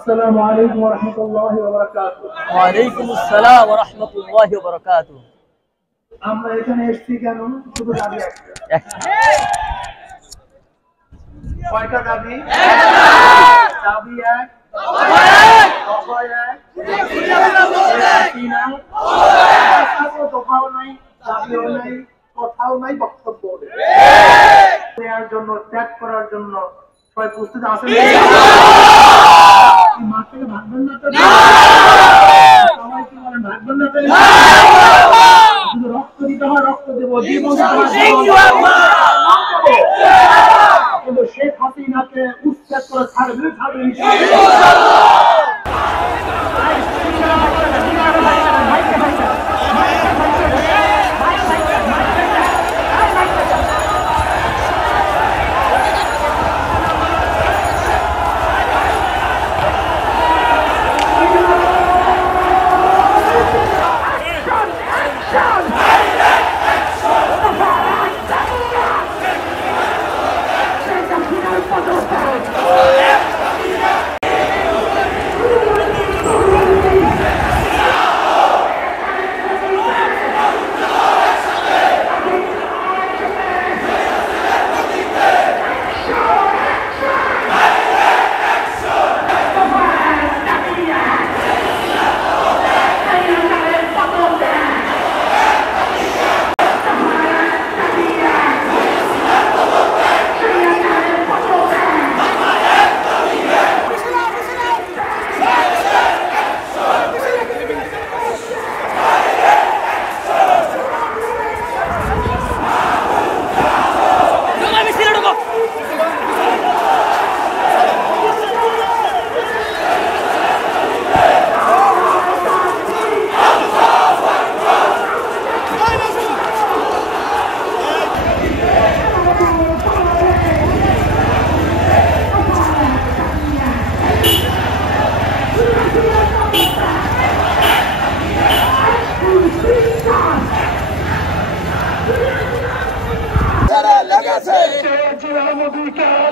আসসালামু আলাইকুম ওয়া রাহমাতুল্লাহি ওয়া বারাকাতুহু। ওয়া আলাইকুম আসসালাম ওয়া রাহমাতুল্লাহি ওয়া বারাকাতুহু। আমরা এখানে এসেছি কেন? শুধু দাবি একটা। কয়টা দাবি? দাবি এক, দফা এক, দফাও নাই, দাবিও নাই, কথাও নাই, বক্তব্য নেই। দেওয়ার জন্য, ত্যাগ করার জন্য সবাই প্রস্তুত আছেন? মাঠে ভাগবেন না তো? সবাই কি বলেন, ভাগবেন না তো? শুধু রক্ত দিতে হয়, রক্ত দেবো, জীবন কিন্তু শেখ হাসিনাকে উচ্ছেদ করে ছাড়বে।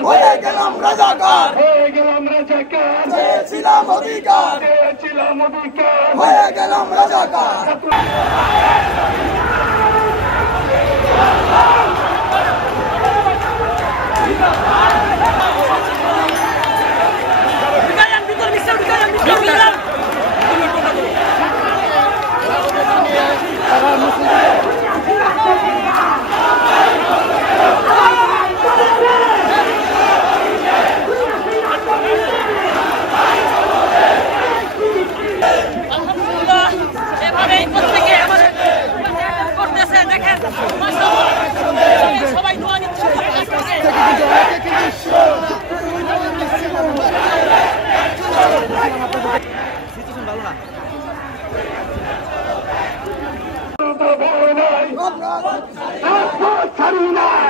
হয়ে গেলাম রাজাকার, চেয়েছিলাম অধিকার, হয়ে গেলাম রাজাকার।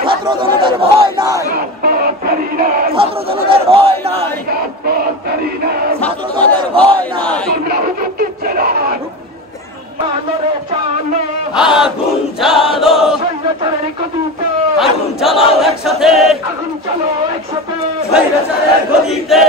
ছাত্র জনতার ভয় নাই, ছাত্র জনতার ভয় নাই, ছাত্র জনতার ভয় নাই। আগুন জ্বালো, আগুন জ্বালাও একসাথে, স্বৈরাচারের গদিতে।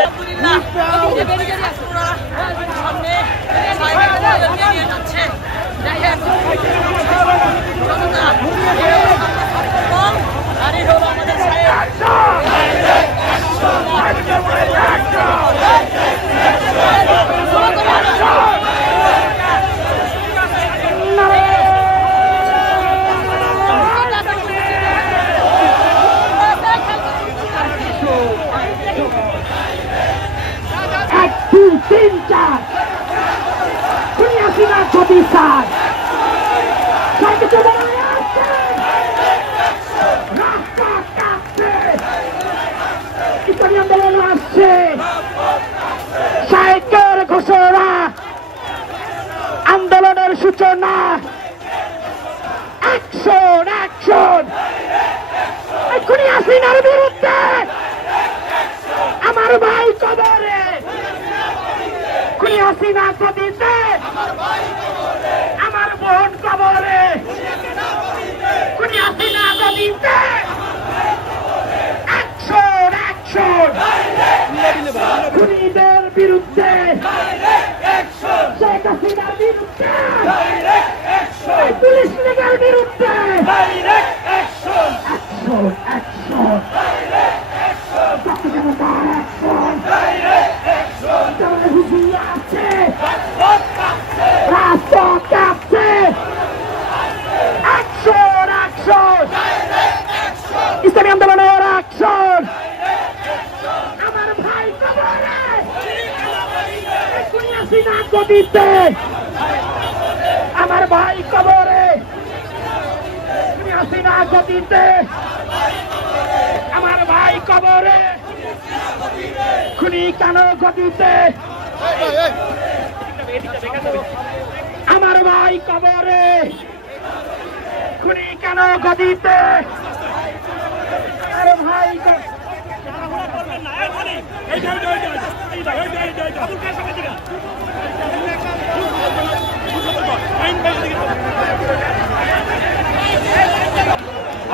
আন্দোলনের সূচনা, অ্যাকশন অ্যাকশন, খুনি হাসিনার বিরুদ্ধে। আমার ভাই কবরে, খুনি হাসিনা গদিতে, আমার বোন কবরে, খুনি হাসিনা গদিতে। অ্যাকশন অ্যাকশন, খুনি খুনিদের বিরুদ্ধে শেখ হাসিনার বিরুদ্ধে পুলিশ লীগের বিরুদ্ধে অ্যাকশন রাজপথ কাঁপছে ইসলামী আন্দোলনের অ্যাকশন আমার ভাই কবরে হাসিনা গদিতে আমার ভাই কবরে হাসিনা গদিতে আমার ভাই কবরে খুনি কেন গদিতে আমার ভাই কবরে খুনি কেন গদিতে আমার ভাই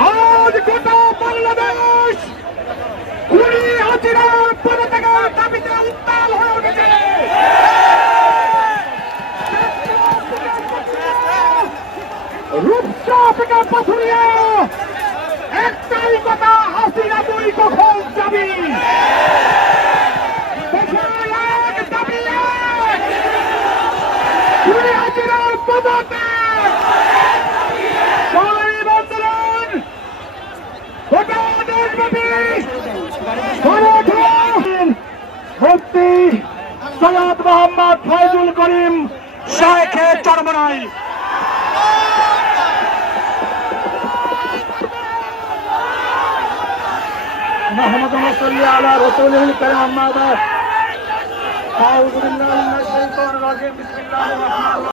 আজ গোটা বাংলাদেশ খুনি হাসিনার পদত্যাগের দাবিতে উত্তাল হয়ে উঠেছে। রূপসা থেকে পাথুরিয়া একটাই কথা, হাসিনা তুই কখন যাবি? খুনি হাসিনার পদত্যাগ সংগ্রামী আন্দোলন গোটা দেশব্যাপী মুফতি সৈয়দ মোহাম্মদ ফয়জুল করিম শাইখের চরমনাই। محمد صل على رسوله الكريم أما بعد أعوذ بالله من الشيطان الرجيم بسم الله الرحمن الرحيم